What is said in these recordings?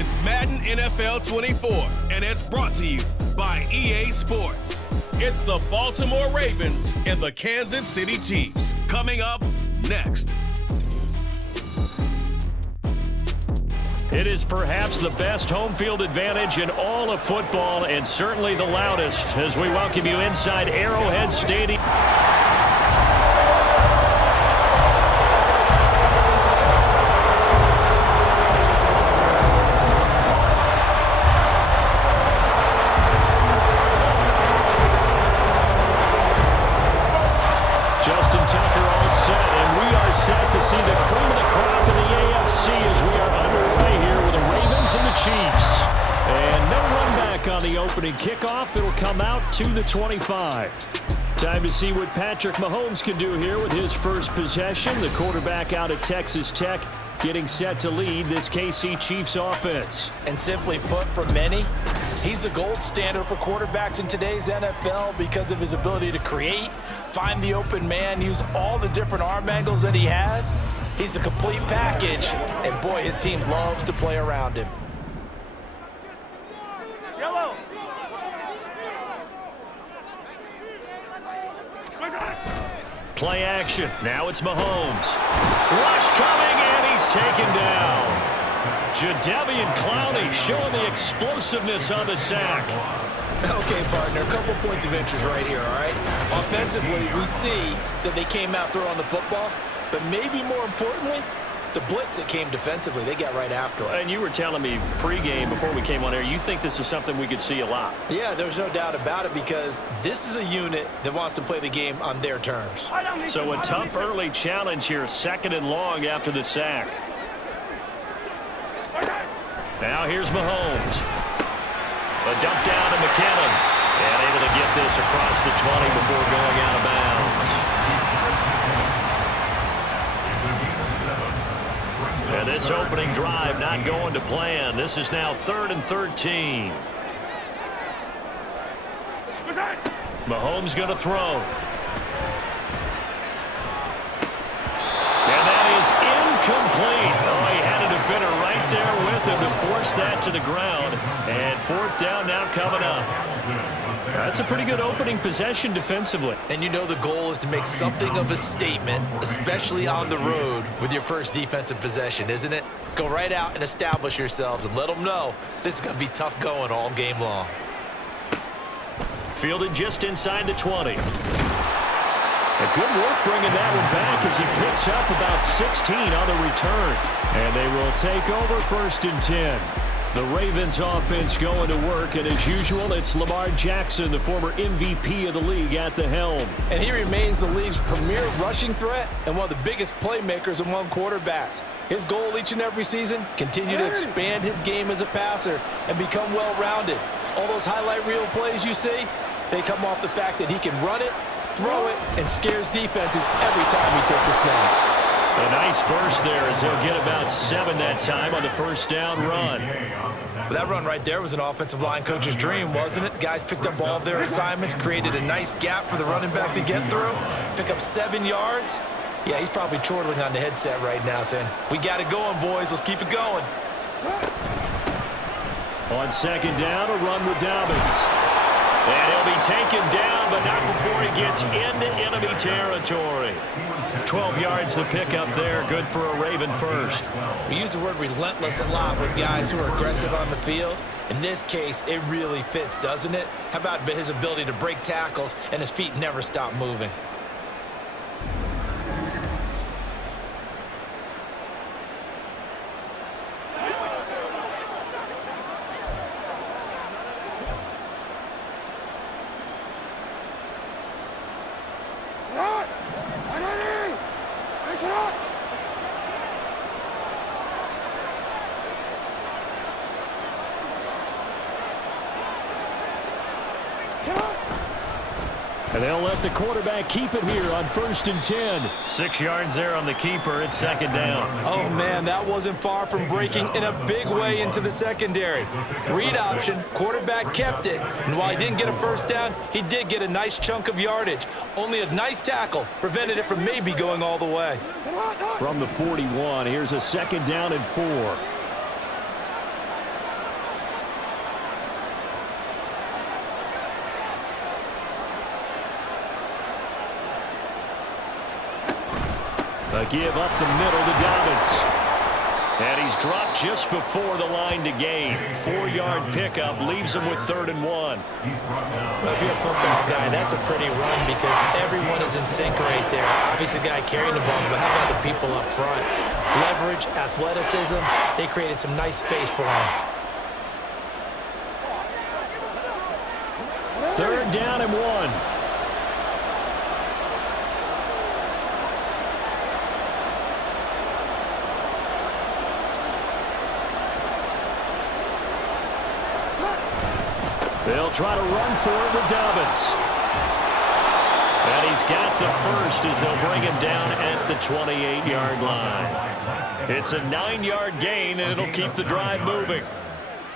It's Madden NFL 24, and it's brought to you by EA Sports. It's the Baltimore Ravens and the Kansas City Chiefs. Coming up next. It is perhaps the best home field advantage in all of football, and certainly the loudest, as we welcome you inside Arrowhead Stadium. Justin Tucker all set, and we are set to see the cream of the crop in the AFC as we are underway here with the Ravens and the Chiefs. And no run back on the opening kickoff. It'll come out to the 25. Time to see what Patrick Mahomes can do here with his first possession. The quarterback out of Texas Tech getting set to lead this KC Chiefs offense. And simply put, for many, he's the gold standard for quarterbacks in today's NFL because of his ability to create, find the open man, use all the different arm angles that he has. He's a complete package, and boy, his team loves to play around him. Yellow. Play action. Now it's Mahomes. Rush coming, and he's taken down. Jadeveon Clowney showing the explosiveness on the sack. Okay, partner, a couple points of interest right here, all right? Offensively, we see that they came out throwing the football, but maybe more importantly, the blitz that came defensively, they got right after it. And you were telling me pregame before we came on air, you think this is something we could see a lot. Yeah, there's no doubt about it because this is a unit that wants to play the game on their terms. So a tough early challenge here, 2nd and long after the sack. Now here's Mahomes. A dump down to McKinnon. And able to get this across the 20 before going out of bounds. And this opening drive not going to plan. This is now 3rd and 13. Mahomes going to throw. And that is incomplete. Oh, he had a defender right there with him to force that to the ground. And 4th down now coming up. That's a pretty good opening possession defensively. And you know the goal is to make something of a statement, especially on the road with your first defensive possession, isn't it? Go right out and establish yourselves and let them know this is going to be tough going all game long. Fielded just inside the 20. A good work bringing that one back as he picks up about 16 on the return. And they will take over 1st and 10. The Ravens offense going to work, and as usual, it's Lamar Jackson, the former MVP of the league, at the helm. And he remains the league's premier rushing threat and one of the biggest playmakers among quarterbacks. His goal each and every season, continue to expand his game as a passer and become well-rounded. All those highlight reel plays you see, they come off the fact that he can run it, throw it, and scares defenses every time he takes a snap. A nice burst there as he'll get about 7 that time on the 1st down run. That run right there was an offensive line coach's dream, wasn't it? Guys picked up all of their assignments, created a nice gap for the running back to get through, pick up 7 yards. Yeah, he's probably chortling on the headset right now saying, we got it going, boys. Let's keep it going. On 2nd down, a run with Dobbins. And he'll be taken down, but not before he gets into enemy territory. 12 yards to pick up there. Good for a Raven first. We use the word relentless a lot with guys who are aggressive on the field. In this case, it really fits, doesn't it? How about his ability to break tackles and his feet never stop moving? And they'll let the quarterback keep it here on 1st and 10. 6 yards there on the keeper. It's 2nd down. Oh, man, that wasn't far from breaking in a big way into the secondary. Read option, quarterback kept it. And while he didn't get a 1st down, he did get a nice chunk of yardage. Only a nice tackle prevented it from maybe going all the way. From the 41, here's a 2nd down and 4. A give up the middle to Dobbins. And he's dropped just before the line to gain. 4-yard pickup leaves him with 3rd and 1. Well, if you're a football guy, that's a pretty run because everyone is in sync right there. Obviously, the guy carrying the ball, but how about the people up front? Leverage, athleticism, they created some nice space for him. 3rd down and 1. They'll try to run for it with Dobbins. And he's got the first as they'll bring him down at the 28-yard line. It's a 9-yard gain, and it'll keep the drive moving.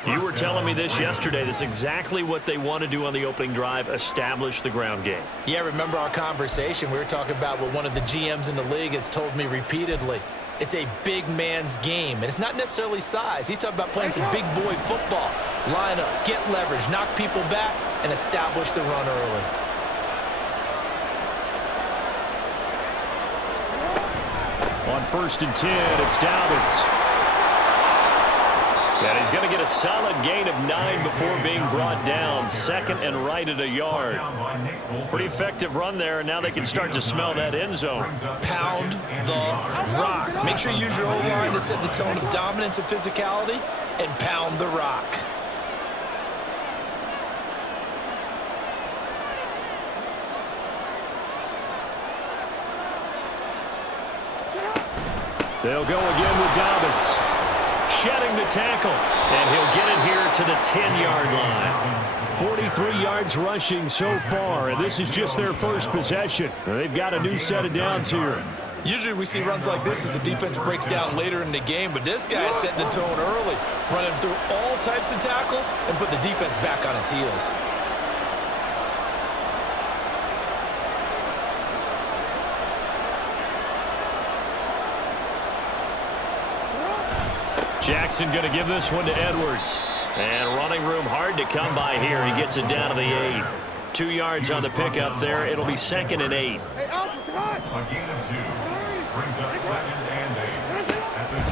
You were telling me this yesterday. This is exactly what they want to do on the opening drive, establish the ground game. Yeah, remember our conversation. We were talking about what one of the GMs in the league has told me repeatedly. It's a big man's game, and it's not necessarily size. He's talking about playing some big boy football. Line up, get leverage, knock people back, and establish the run early. On 1st and 10, it's Dobbins. And he's going to get a solid gain of 9 before being brought down. 2nd and right at a yard. Pretty effective run there, and now they can start to smell that end zone. Pound the rock. Make sure you use your O-line to set the tone of dominance and physicality, and pound the rock. They'll go again with Dobbins. Shedding the tackle, and he'll get it here to the 10-yard line. 43 yards rushing so far, and this is just their first possession. They've got a new set of downs here. Usually we see runs like this as the defense breaks down later in the game, but this guy is setting the tone early, running through all types of tackles and put the defense back on its heels. Jackson going to give this one to Edwards. And running room hard to come by here. He gets it down to the 8. 2 yards on the pickup there. It'll be 2nd and 8.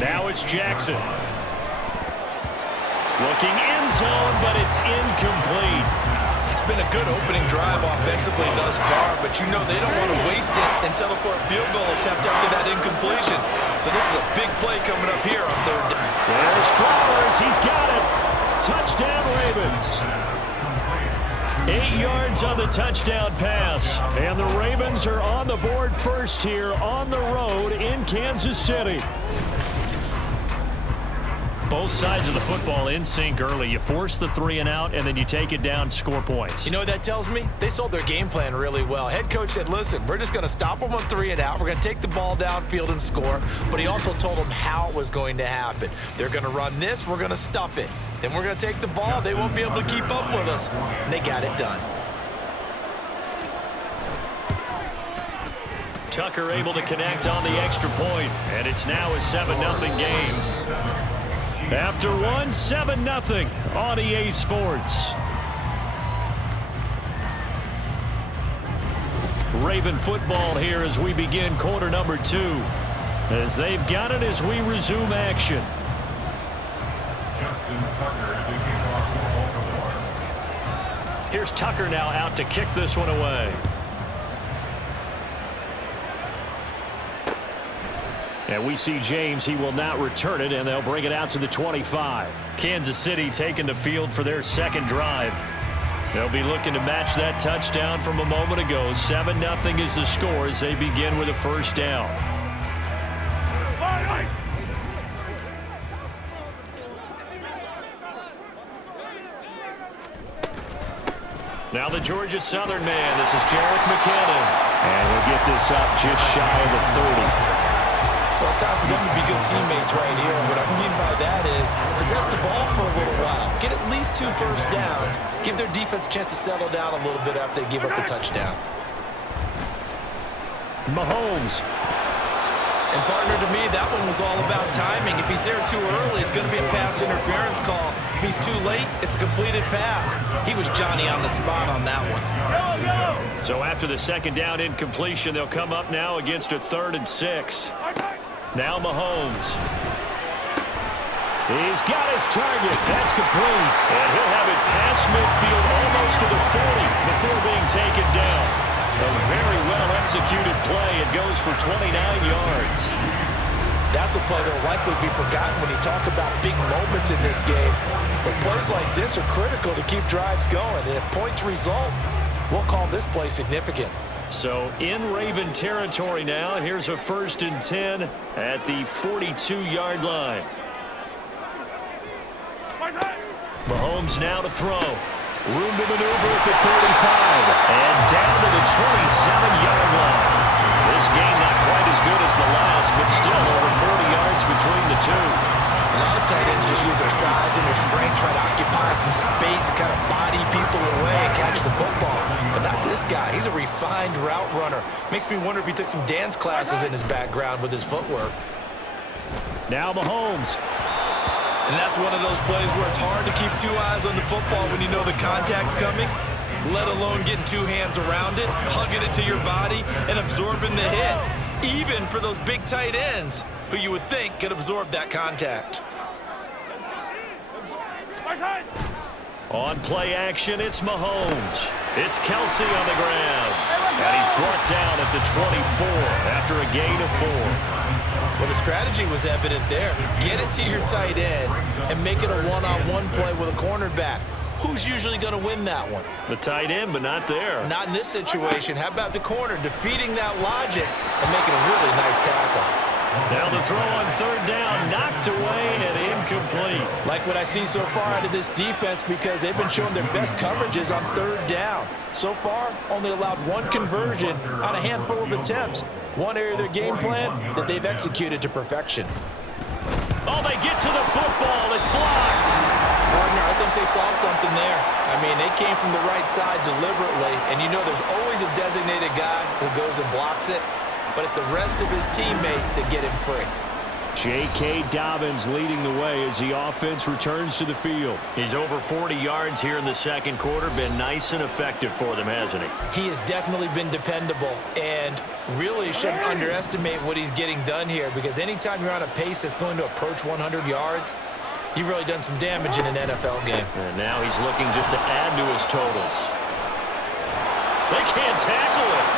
Now it's Jackson. Looking end zone, but it's incomplete. It's been a good opening drive offensively thus far, but you know they don't want to waste it and settle for a field goal attempt after that incompletion. So this is a big play coming up here on 3rd down. There's Flowers. He's got it. Touchdown, Ravens. 8 yards on the touchdown pass. And the Ravens are on the board first here on the road in Kansas City. Both sides of the football in sync early. You force the 3 and out, and then you take it down, score points. You know what that tells me? They sold their game plan really well. Head coach said, listen, we're just going to stop them on 3 and out. We're going to take the ball downfield and score. But he also told them how it was going to happen. They're going to run this. We're going to stuff it. Then we're going to take the ball. They won't be able to keep up with us. And they got it done. Tucker able to connect on the extra point, and it's now a 7-0 game. After 7-0 on EA Sports. Raven football here as we begin quarter number 2. As they've got it as we resume action. Here's Tucker now out to kick this one away. And we see James. He will not return it, and they'll bring it out to the 25. Kansas City taking the field for their 2nd drive. They'll be looking to match that touchdown from a moment ago. 7-0 is the score as they begin with a 1st down. Now the Georgia Southern man. This is Jarek McKinnon. And he'll get this up just shy of the 30. Well, it's time for them to be good teammates right here. And what I mean by that is possess the ball for a little while. Get at least 2 first downs. Give their defense a chance to settle down a little bit after they give up a touchdown. Mahomes. And partner, to me, that one was all about timing. If he's there too early, it's going to be a pass interference call. If he's too late, it's a completed pass. He was Johnny on the spot on that one. So after the second down incompletion, they'll come up now against a 3rd and 6. Now Mahomes. He's got his target. That's complete. And he'll have it past midfield almost to the 40 before being taken down. A very well-executed play. It goes for 29 yards. That's a play that will likely be forgotten when you talk about big moments in this game. But plays like this are critical to keep drives going. And if points result, we'll call this play significant. So in Raven territory now, here's a 1st and 10 at the 42-yard line. Mahomes now to throw. Room to maneuver at the 35. And down to the 27-yard line. This game not quite as good as the last, but still over 40 yards between the two. A lot of tight ends just use their size and their strength, try to occupy some space and kind of body people away and catch the football. But not this guy. He's a refined route runner. Makes me wonder if he took some dance classes in his background with his footwork. Now Mahomes. And that's one of those plays where it's hard to keep 2 eyes on the football when you know the contact's coming, let alone getting 2 hands around it, hugging it to your body, and absorbing the hit, even for those big tight ends who you would think could absorb that contact. On play action, it's Mahomes. It's Kelsey on the ground. And he's brought down at the 24 after a gain of 4. Well, the strategy was evident there. Get it to your tight end and make it a one-on-one play with a cornerback. Who's usually going to win that one? The tight end, but not there. Not in this situation. How about the corner defeating that logic and making a really nice tackle? Now the throw on 3rd down, knocked away and incomplete. Like what I see so far out of this defense because they've been showing their best coverages on 3rd down. So far, only allowed 1 conversion on a handful of attempts. One area of their game plan that they've executed to perfection. Oh, they get to the football. It's blocked. Partner, I think they saw something there. I mean, they came from the right side deliberately, and you know there's always a designated guy who goes and blocks it, but it's the rest of his teammates that get him free. J.K. Dobbins leading the way as the offense returns to the field. He's over 40 yards here in the second quarter. Been nice and effective for them, hasn't he? He has definitely been dependable, and really shouldn't underestimate what he's getting done here because anytime you're on a pace that's going to approach 100 yards, you've really done some damage in an NFL game. And now he's looking just to add to his totals. They can't tackle it.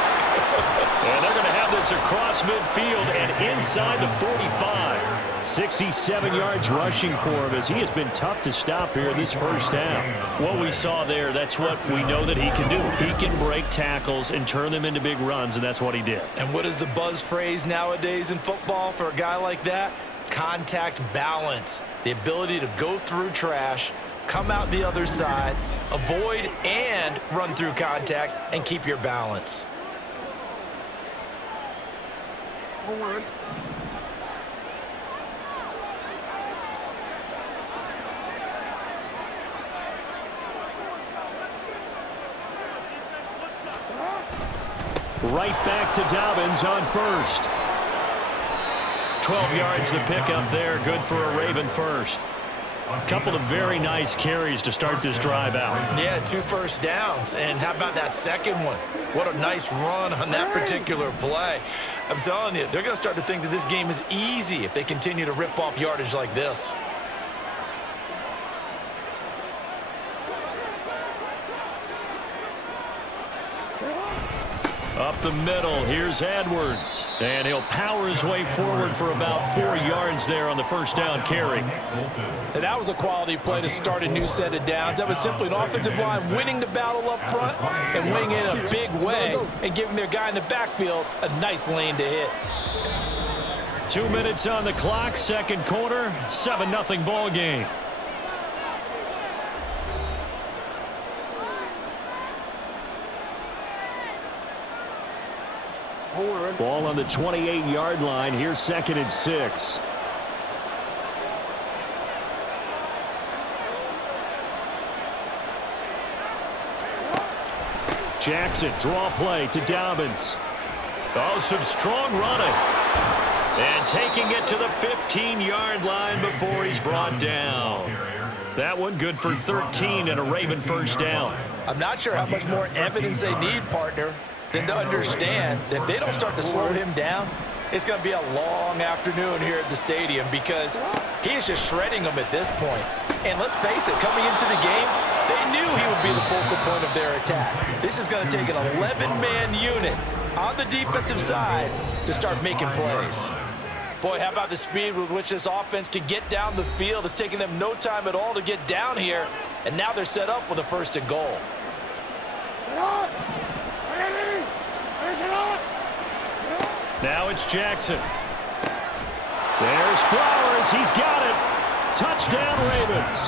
And they're going to have this across midfield and inside the 45. 67 yards rushing for him as he has been tough to stop here this first half. What we saw there, that's what we know that he can do. He can break tackles and turn them into big runs, and that's what he did. And what is the buzz phrase nowadays in football for a guy like that? Contact balance. The ability to go through trash, come out the other side, avoid and run through contact, and keep your balance. Right back to Dobbins on 1st. 12 yards the pickup there. Good for a Raven first. A couple of very nice carries to start this drive out. Yeah, 2 first downs. And how about that second one? What a nice run on that particular play. I'm telling you, they're going to start to think that this game is easy if they continue to rip off yardage like this. Up the middle, here's Edwards. And he'll power his way forward for about 4 yards there on the first down carry. And that was a quality play to start a new set of downs. That was simply an offensive line winning the battle up front and winning it in a big way and giving their guy in the backfield a nice lane to hit. 2 minutes on the clock, second quarter, 7-0 ball game. Ball on the 28-yard line. Here's 2nd and 6. Jackson, draw play to Dobbins. Oh, some strong running. And taking it to the 15-yard line before he's brought down. That one good for 13 and a Raven first down. I'm not sure how much more evidence they need, partner, than to understand that if they don't start to slow him down, it's going to be a long afternoon here at the stadium because he is just shredding them at this point. And let's face it, coming into the game, they knew he would be the focal point of their attack. This is going to take an 11-man unit on the defensive side to start making plays. Boy, how about the speed with which this offense can get down the field? It's taken them no time at all to get down here, and now they're set up with a 1st and goal. Now it's Jackson. There's Flowers. He's got it. Touchdown, Ravens.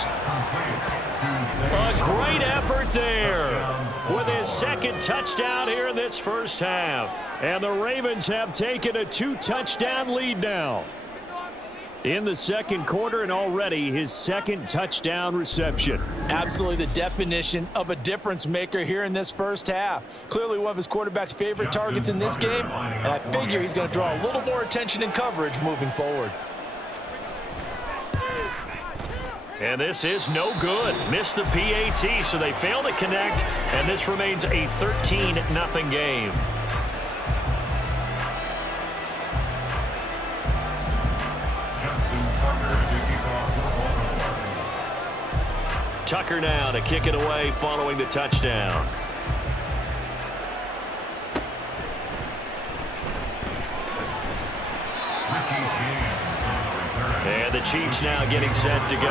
A great effort there with his 2nd touchdown here in this first half. And the Ravens have taken a 2-touchdown lead now in the 2nd quarter, and already his 2nd touchdown reception. Absolutely the definition of a difference maker here in this first half. Clearly one of his quarterback's favorite targets in this game, and I figure he's going to draw a little more attention and coverage moving forward. And this is no good. Missed the PAT, so they fail to connect, and this remains a 13-0 game. Tucker now to kick it away following the touchdown. And the Chiefs now getting set to go.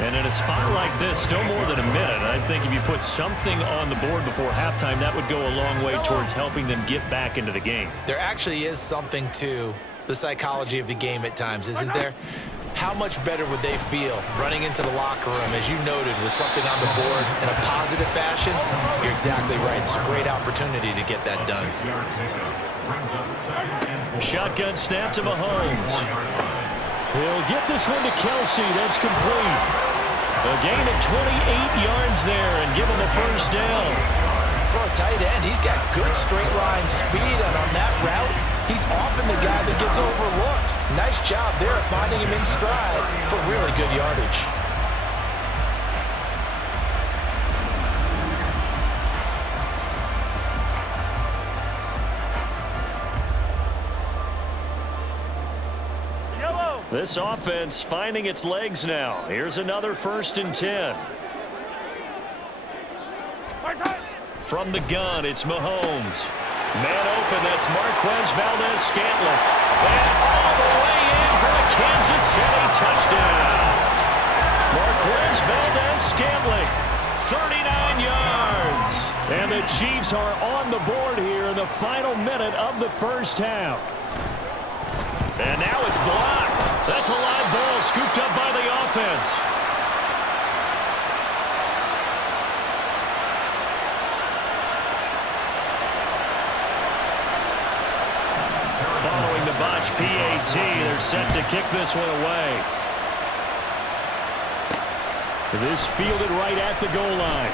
And in a spot like this, still more than a minute, I think if you put something on the board before halftime, that would go a long way towards helping them get back into the game. There actually is something to the psychology of the game at times, isn't there? How much better would they feel running into the locker room, as you noted, with something on the board in a positive fashion? You're exactly right. It's a great opportunity to get that done. Shotgun snap to Mahomes. He'll get this one to Kelsey. That's complete. A gain of 28 yards there and give him a first down. For a tight end, he's got good straight line speed, and on that route, he's often the guy that gets overlooked. Nice job there finding him in stride for really good yardage. This offense finding its legs now. Here's another 1st and 10. From the gun, it's Mahomes. Man open, that's Marquez Valdez-Scantling. And all the way in for a Kansas City touchdown. Marquez Valdez-Scantling, 39 yards. And the Chiefs are on the board here in the final minute of the first half. And now it's blocked. That's a live ball scooped up by the offense. Following the botch PAT, they're set to kick this one away. This fielded right at the goal line.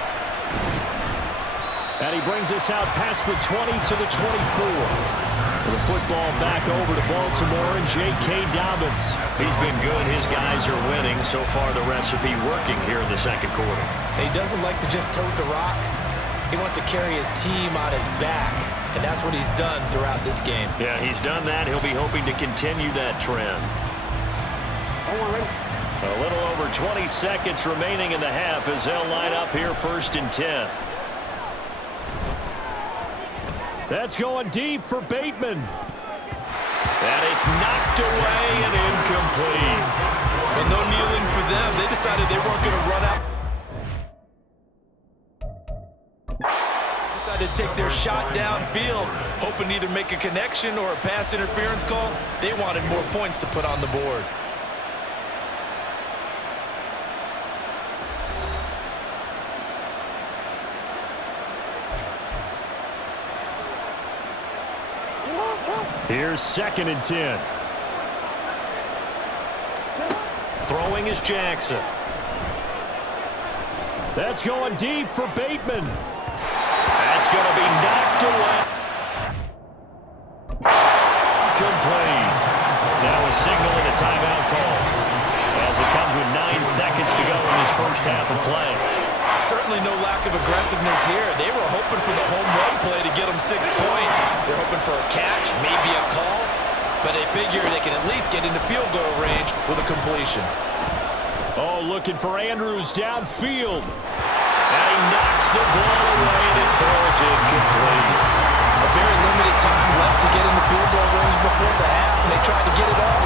And he brings us out past the 20 to the 24. The football back over to Baltimore and J.K. Dobbins. He's been good. His guys are winning. So far, the recipe working here in the 2nd quarter. He doesn't like to just tote the rock. He wants to carry his team on his back, and that's what he's done throughout this game. Yeah, he's done that. He'll be hoping to continue that trend. A little over 20 seconds remaining in the half as they'll line up here 1st and 10. That's going deep for Bateman. And it's knocked away and incomplete. But no kneeling for them. They decided they weren't going to run out. Decided to take their shot downfield, hoping to either make a connection or a pass interference call. They wanted more points to put on the board. Here's 2nd and 10. Throwing is Jackson. That's going deep for Bateman. That's going to be knocked away. Complete. Now a signal and a timeout call, as it comes with 9 seconds to go in this first half of play. Certainly no lack of aggressiveness here. They were hoping for the home run play to get them 6 points. They're hoping for a catch, maybe a call, but they figure they can at least get into field goal range with a completion. Oh, looking for Andrews downfield. And he knocks the ball away, and it falls incomplete. A very limited time left to get into field goal range before the half, and they tried to get it all.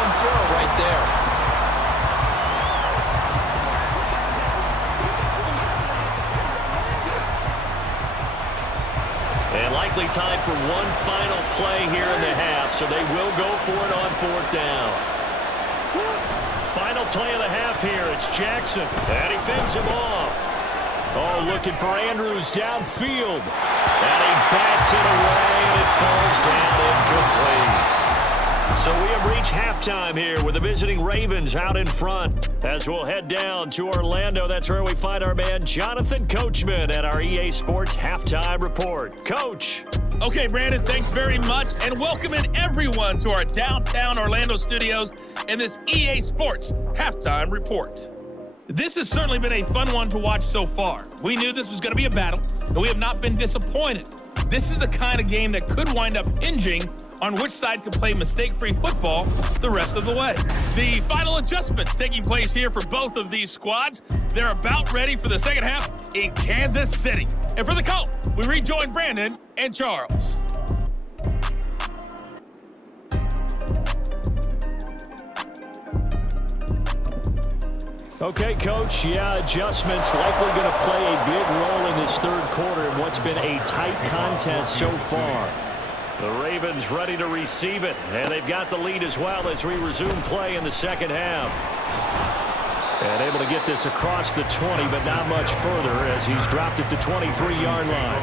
One throw right there. And likely time for one final play here in the half, so they will go for it on 4th down. Final play of the half here. It's Jackson, and he fends him off. Oh, looking for Andrews downfield. And he bats it away, and it falls down incomplete. So we have reached halftime here with the visiting Ravens out in front. As we'll head down to Orlando, that's where we find our man Jonathan Coachman at our EA Sports Halftime Report. Coach. Okay, Brandon, thanks very much, and welcome in everyone to our downtown Orlando studios and this EA Sports Halftime Report. This has certainly been a fun one to watch so far. We knew this was going to be a battle, and we have not been disappointed. This is the kind of game that could wind up hinging on which side could play mistake-free football the rest of the way. The final adjustments taking place here for both of these squads. They're about ready for the second half in Kansas City. And for the call, we rejoin Brandon and Charles. Okay, Coach, adjustments likely going to play a big role in this third quarter in what's been a tight contest so far. The Ravens ready to receive it, and they've got the lead as well as we resume play in the second half. And able to get this across the 20, but not much further as he's dropped it to 23-yard line.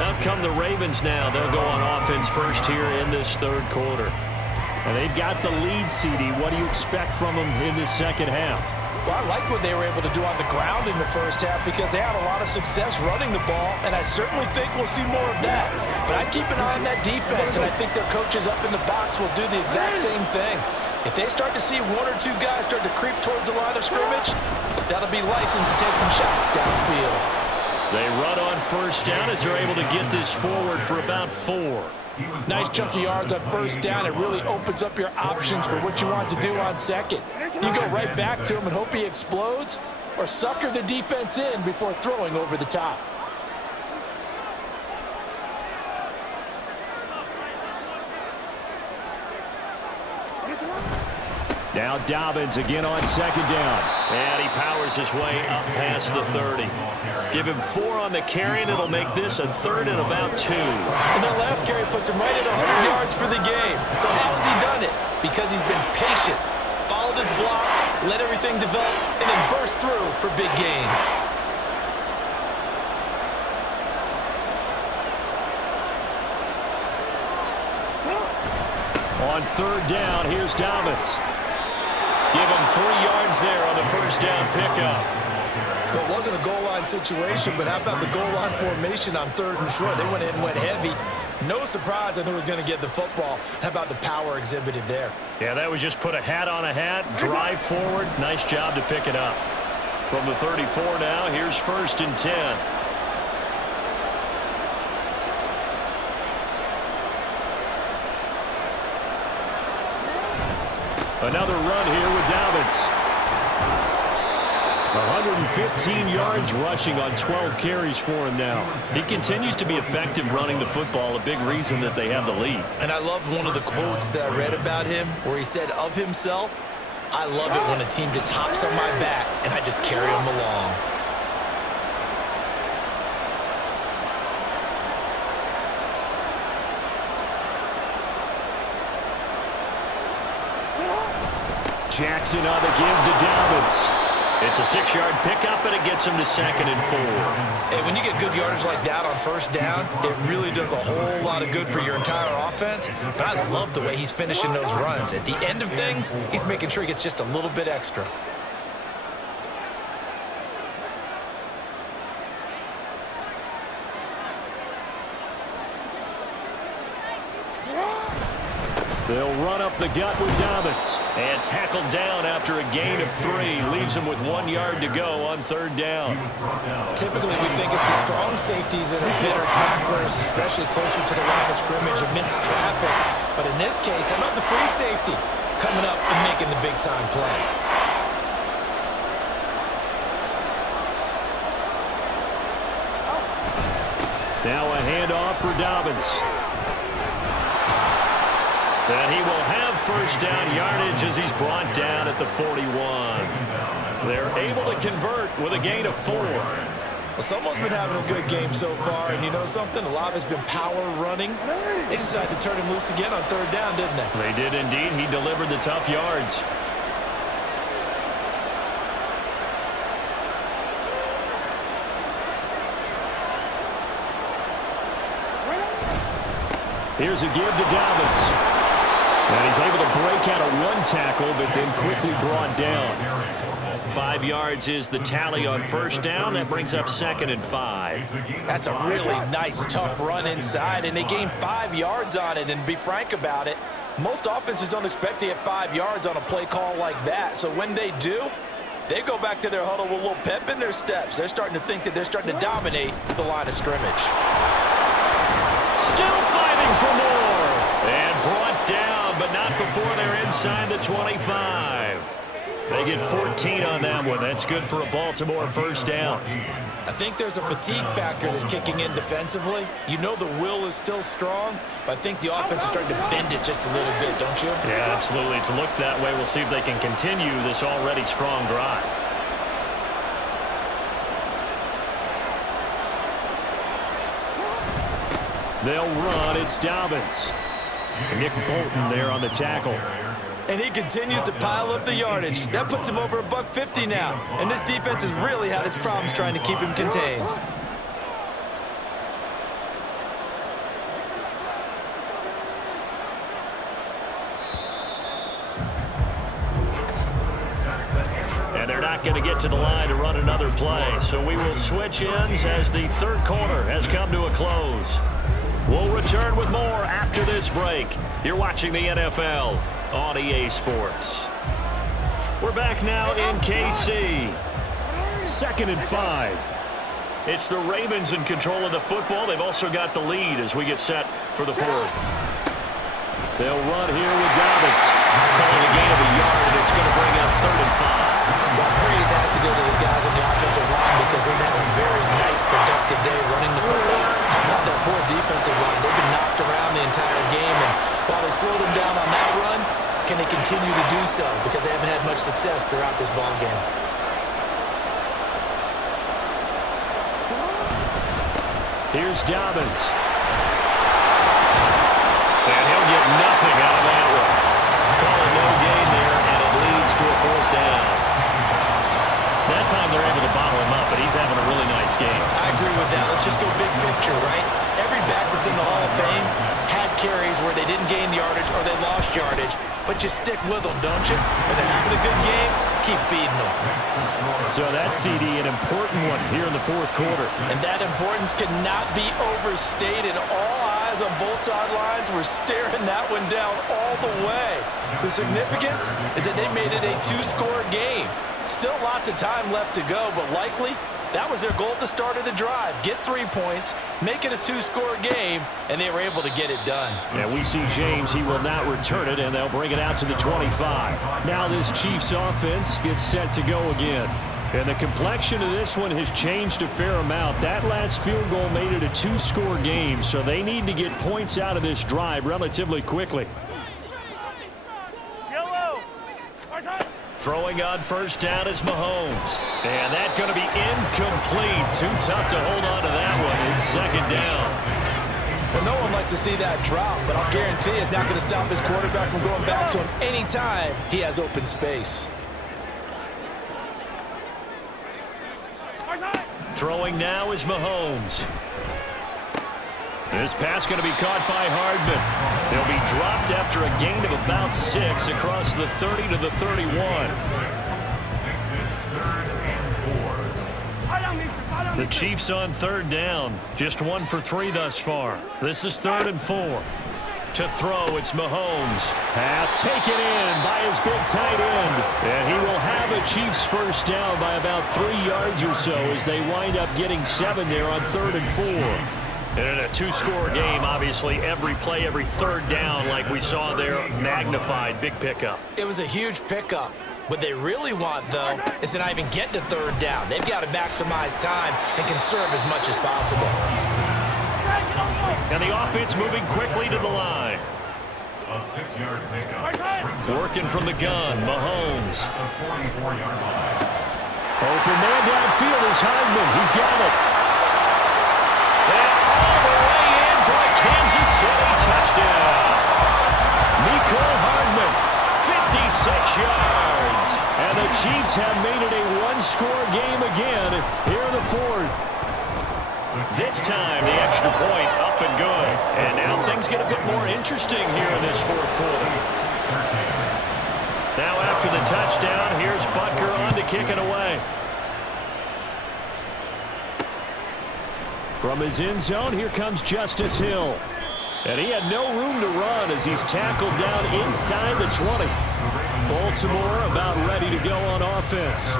Out come the Ravens now. They'll go on offense first here in this third quarter. And they've got the lead, CD. What do you expect from them in this second half? Well, I like what they were able to do on the ground in the first half because they had a lot of success running the ball, and I certainly think we'll see more of that. But I keep an eye on that defense, and I think their coaches up in the box will do the exact same thing. If they start to see 1 or 2 guys start to creep towards the line of scrimmage, that'll be license to take some shots downfield. They run on first down as they're able to get this forward for about 4. Nice chunk of yards on first down. It really opens up your options for what you want to do on second. You go right back to him and hope he explodes, or sucker the defense in before throwing over the top. Now Dobbins again on second down. And he powers his way up past the 30. Give him 4 on the carry, and it'll make this a 3rd and about 2. And that last carry puts him right at 100 yards for the game. So how has he done it? Because he's been patient, followed his blocks, let everything develop, and then burst through for big gains. On third down, here's Dobbins. Give him 3 yards there on the first down pickup. Well, it wasn't a goal line situation, but how about the goal line formation on 3rd and short? They went in and went heavy. No surprise I knew he was going to get the football. How about the power exhibited there? Yeah, that was just put a hat on a hat, drive forward. Nice job to pick it up. From the 34 now, here's 1st and 10. Another run here with Dobbins. 115 yards rushing on 12 carries for him now. He continues to be effective running the football, a big reason that they have the lead. And I love one of the quotes that I read about him where he said of himself, "I love it when a team just hops on my back and I just carry them along." Jackson on the give to Dobbins. It's a 6-yard pickup, and it gets him to 2nd and 4. And when you get good yardage like that on first down, it really does a whole lot of good for your entire offense. But I love the way he's finishing those runs. At the end of things, he's making sure he gets just a little bit extra. They'll run up the gut with Dobbins. And tackled down after a gain of 3. Leaves him with 1 yard to go on 3rd down. Typically, we think it's the strong safeties that are bitter tacklers, especially closer to the line of scrimmage amidst traffic. But in this case, how about the free safety coming up and making the big-time play? Now a handoff for Dobbins. And he will have 1st down yardage as he's brought down at the 41. They're able to convert with a gain of 4. Well, someone's been having a good game so far, and you know something? A lot of it's been power running. They decided to turn him loose again on 3rd down, didn't they? They did indeed. He delivered the tough yards. Here's a give to Dobbins. And he's able to break out of 1 tackle, but then quickly brought down. 5 yards is the tally on 1st down. That brings up 2nd and 5. That's a really nice, tough run inside, and they gained 5 yards on it. And to be frank about it, most offenses don't expect to get 5 yards on a play call like that. So when they do, they go back to their huddle with a little pep in their steps. They're starting to think that they're starting to dominate the line of scrimmage. Still fighting for more. And brought down, but not before they're inside the 25. They get 14 on that one. That's good for a Baltimore 1st down. I think there's a fatigue factor that's kicking in defensively. You know the will is still strong, but I think the offense is starting to bend it just a little bit, don't you? Yeah, absolutely. It's looked that way. We'll see if they can continue this already strong drive. They'll run. It's Dobbins. Nick Bolton there on the tackle. And he continues to pile up the yardage. That puts him over $150 now. And this defense has really had its problems trying to keep him contained. And they're not going to get to the line to run another play. So we will switch ends as the 3rd quarter has come to a close. We'll return with more after this break. You're watching the NFL on EA Sports. We're back now in KC. 2nd and 5. It's the Ravens in control of the football. They've also got the lead as we get set for the 4th. They'll run here with Dobbins. Calling a gain of a yard, and it's going to bring up 3rd and 5. Well, praise has to go to the guys on the offensive line because they've had a very nice, productive day running the football. How about that poor defensive line? They've been knocked around the entire game, and while they slowed them down on that run, can they continue to do so? Because they haven't had much success throughout this ball game. Here's Dobbins. And he'll get nothing out of that one. Call it no gain there, and it leads to a 4th down. That time they're able to bottle him up, but he's having a really nice game. I agree with that. Let's just go big picture, right? Every back that's in the Hall of Fame had carries where they didn't gain yardage or they lost yardage, but you stick with them, don't you? When they're having a good game, keep feeding them. So that CD, an important one here in the 4th quarter. And that importance cannot be overstated. All eyes on both sidelines were staring that one down all the way. The significance is that they made it a 2-score game. Still lots of time left to go, but likely that was their goal at the start of the drive. Get 3 points, make it a 2-score game, and they were able to get it done. And we see James. He will not return it, and they'll bring it out to the 25. Now this Chiefs offense gets set to go again. And the complexion of this one has changed a fair amount. That last field goal made it a 2-score game, so they need to get points out of this drive relatively quickly. Throwing on 1st down is Mahomes. And that's going to be incomplete. Too tough to hold on to that one. It's 2nd down. Well, no one likes to see that drop, but I'll guarantee it's not going to stop his quarterback from going back to him anytime he has open space. Throwing now is Mahomes. This pass going to be caught by Hardman. He'll be dropped after a gain of about 6 across the 30 to the 31. The Chiefs on 3rd down. Just 1 for 3 thus far. This is 3rd and 4. To throw, it's Mahomes. Pass taken in by his big tight end. And he will have a Chiefs first down by about 3 yards or so as they wind up getting 7 there on 3rd and 4. And in a 2-score game, obviously, every play, every third down, like we saw there, magnified. Big pickup. It was a huge pickup. What they really want, though, is to not even get to 3rd down. They've got to maximize time and conserve as much as possible. And the offense moving quickly to the line. A 6-yard pickup. Working from the gun, Mahomes. Open man downfield is Hardman. He's got it. And all the way in for a Kansas City touchdown. Mecole Hardman, 56 yards. And the Chiefs have made it a 1-score game again here in the 4th. This time, the extra point up and good. And now things get a bit more interesting here in this 4th quarter. Now after the touchdown, here's Butker on to kick it away. From his end zone, here comes Justice Hill. And he had no room to run as he's tackled down inside the 20. Baltimore about ready to go on offense.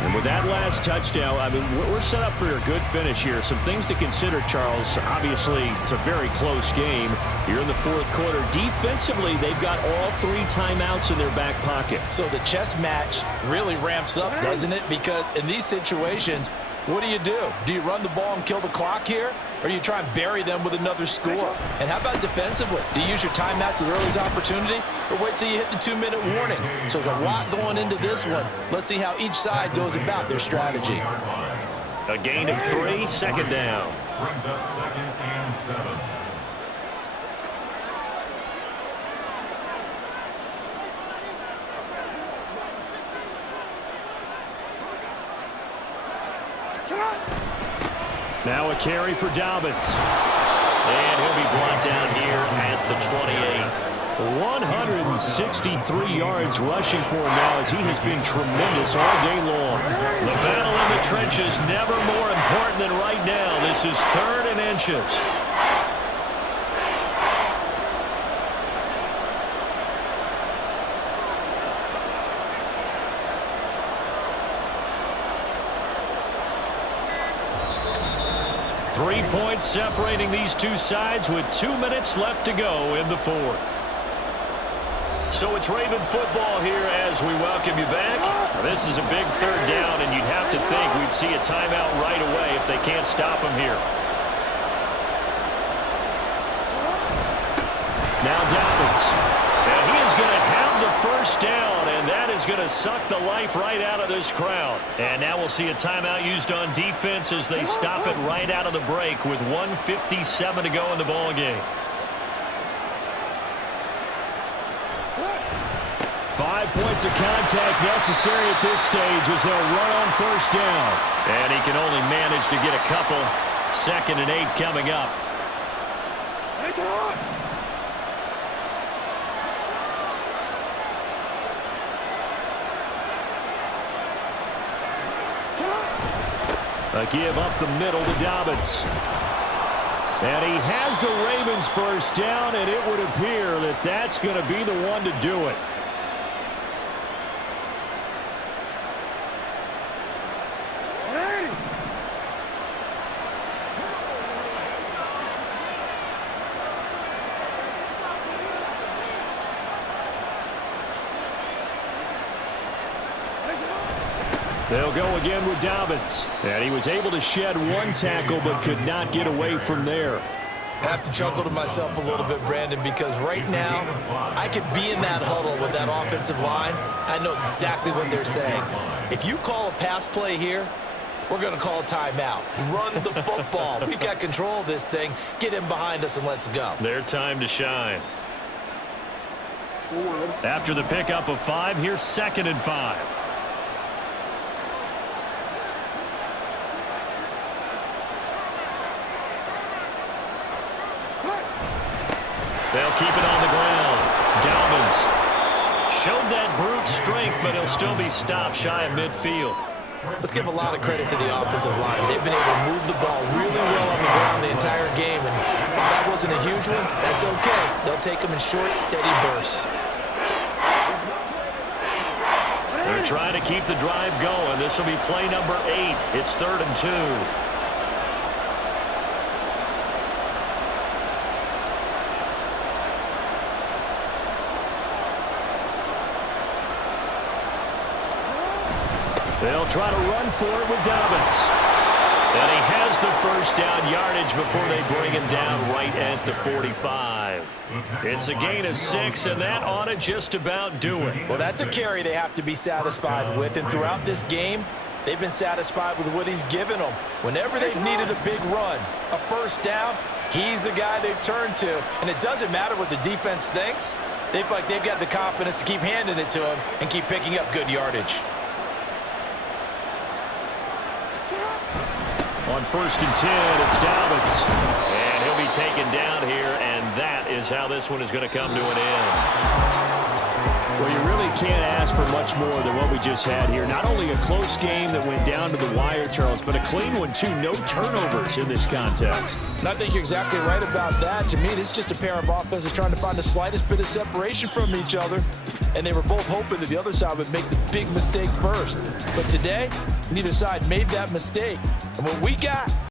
And with that last touchdown, I mean, we're set up for a good finish here. Some things to consider, Charles. Obviously, it's a very close game. You're in the 4th quarter. Defensively, they've got all 3 timeouts in their back pocket. So the chess match really ramps up, doesn't it? Because in these situations, what do? Do you run the ball and kill the clock here? Or do you try and bury them with another score? And how about defensively? Do you use your timeouts at early opportunity? Or wait till you hit the 2-minute warning? So there's a lot going into this one. Let's see how each side goes about their strategy. A gain of 3, 2nd down. Brings up 2nd and 7. Now a carry for Dobbins. And he'll be brought down here at the 28. 163 yards rushing for him now as he has been tremendous all day long. The battle in the trenches never more important than right now. This is 3rd and inches. Three points separating these two sides with 2 minutes left to go in the 4th. So it's Raven football here as we welcome you back. This is a big 3rd down, and you'd have to think we'd see a timeout right away if they can't stop him here. Now Dobbins. And he is going to have the first down, and that is going to suck the life right out of this crowd. And now we'll see a timeout used on defense as they stop it right out of the break with 1:57 to go in the ball game. 5 points of contact necessary at this stage as they'll run on first down. And he can only manage to get a couple. 2nd and 8 coming up. A give up the middle to Dobbins. And he has the Ravens first down, and it would appear that that's going to be the one to do it. They'll go again with Dobbins. And he was able to shed 1 tackle but could not get away from there. I have to chuckle to myself a little bit, Brandon, because right now I could be in that huddle with that offensive line. I know exactly what they're saying. If you call a pass play here, we're going to call a timeout. Run the football. We've got control of this thing. Get in behind us and let's go. Their time to shine. After the pickup of 5, here's 2nd and 5. They'll keep it on the ground. Dobbins showed that brute strength, but he'll still be stopped shy of midfield. Let's give a lot of credit to the offensive line. They've been able to move the ball really well on the ground the entire game, and while that wasn't a huge one, that's okay. They'll take them in short, steady bursts. They're trying to keep the drive going. This will be play number 8. It's 3rd and 2. They'll try to run for it with Dobbins. And he has the first down yardage before they bring him down right at the 45. It's a gain of 6, and that ought to just about do it. Well, that's a carry they have to be satisfied with, and throughout this game, they've been satisfied with what he's given them. Whenever they've needed a big run, a first down, he's the guy they've turned to. And it doesn't matter what the defense thinks. They feel like they've got the confidence to keep handing it to him and keep picking up good yardage. On 1st and 10, it's Dobbins. And he'll be taken down here, and that is how this one is going to come to an end. Well, you really can't ask for much more than what we just had here. Not only a close game that went down to the wire, Charles, but a clean one, too. No turnovers in this contest. And I think you're exactly right about that. To me, this is just a pair of offenses trying to find the slightest bit of separation from each other. And they were both hoping that the other side would make the big mistake first. But today, neither side made that mistake. And what we got